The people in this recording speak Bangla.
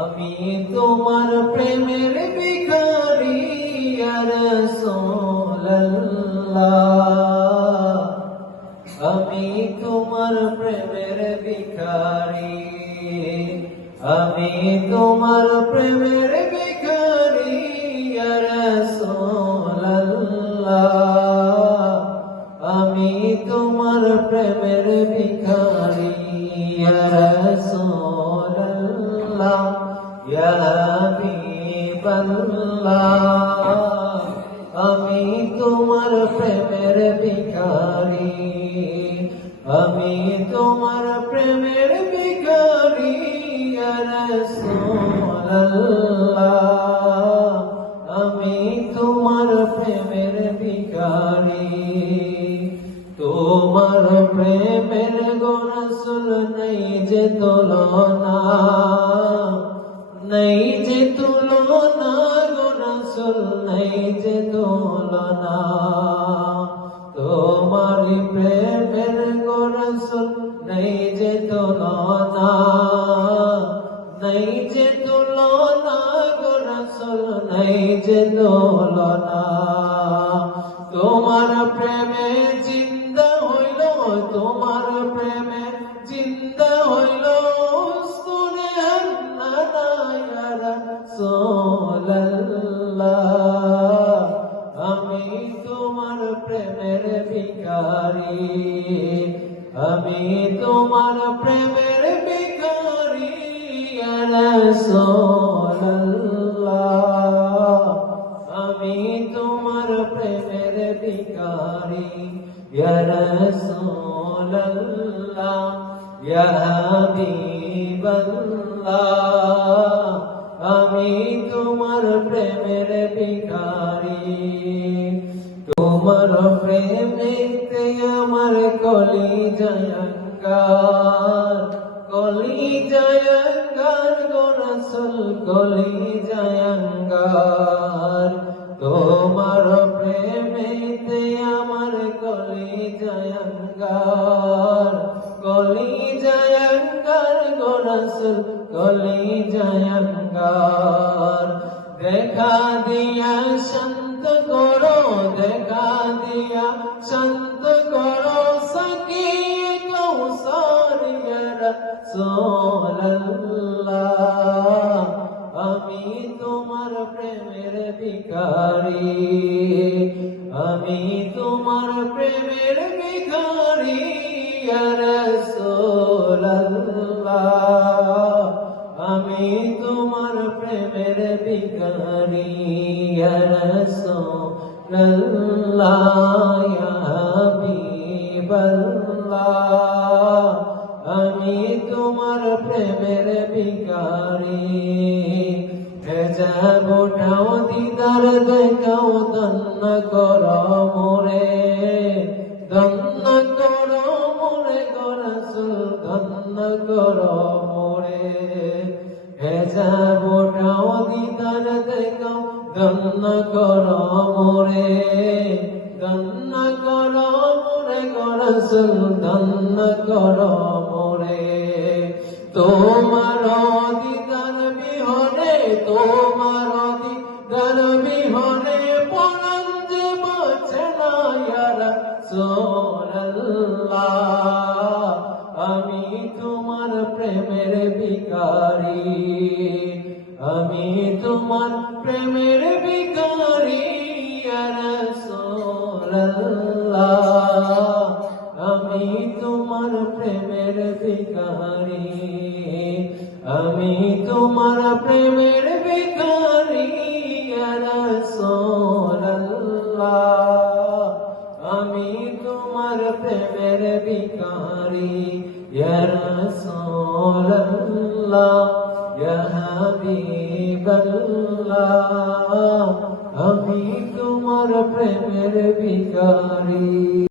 আমি তোমার প্রেমের ভিখারি ইয়া রাসূলুল্লাহ, আমি তোমার প্রেমের ভিখারি, আমি তোমার প্রেমের ভিখারি ইয়া রাসূলুল্লাহ, আমি তোমার প্রেমের ভিখারি ইয়া রাসূলুল্লাহ, ইয়া হাবিবাল্লাহ, আমি তোমার প্রেমের ভিখারি, আমি তোমার প্রেমের ভিখারি ইয়া রাসূলুল্লাহ, আমি তোমার প্রেমের ভিখারি। তোমার প্রেমের গো রাসূল নেই যে তুলনা, নেই যে তুলনা গো রাসূল, নেই যে তুলনা। তোমার প্রেমের গো রাসূল নেই যে তুলনা, নেই যে তুলনা গো রাসূল, নেই যে তুলনা। তোমার প্রেমে জিন্দা হইল, তোমার প্রেমে জিন্দা হইল সুরে আন্নানা ইয়া রাসূলুল্লাহ, আমি তোমার প্রেমের ভিখারি, আমি তোমার প্রেমের ভিখারি ইয়া রাসূলুল্লাহ, আমি তোমার প্রেমের ভিখারি ইয়া রাসূলুল্লাহ, ইয়া হাবিবাল্লাহ, আমি তোমার প্রেমের ভিখারি। তোমার প্রেমেতে আমার কলিজায় আঙ্গার, কলিজায় আঙ্গার গো রাসূল, কলিজায় আঙ্গার। তোমার প্রেমেতে আমার কলিজায় আঙ্গার, কলিজায় আঙ্গার গো রাসূল, কলিজায় আঙ্গার। দেখা দিয়া শান্ত করো, দেখা দিয়া শান্ত করো সাকিয়ে কৌসার ইয়া রাসূলুল্লাহ, আমি তোমার প্রেমের ভিখারি, আমি তোমার প্রেমের ভিখারি ইয়া রাসূলুল্লাহ, আমি তোমার প্রেমের ভিখারি ইয়া রাসূলুল্লাহ, ইয়া হাবিবাল্লাহ, আমি তোমার প্রেমের ভিখারি। হেজাব ওঠাও দিদার দেখাও, ধন্য করো মোরে, ধন্য করো মোরে গো রাসূল, ধন্য করো মোরে। হেজাব ওঠাও দিদার দেখাও, ধন্য করো মোরে, ধন্য করো মোরে গো রাসূল, ধন্য করো মোরে। তোমার দিদার বিহনে, তোমার দিদার বিহনে পরাণ যে বাঁচে না ইয়া রাসূলুল্লাহ, আমি তোমার প্রেমের ভিখারি, আমি তোমার প্রেমের ভিখারি ইয়া রাসূলুল্লাহ, আমি তোমার প্রেমের ভিখারি, আমি তোমার প্রেমের ভিখারি ইয়া রাসূলুল্লাহ, আমি তোমার প্রেমের ভিখারি ইয়া রাসূলুল্লাহ, ইয়া হাবিবাল্লাহ, আমি তোমার প্রেমের ভিখারি।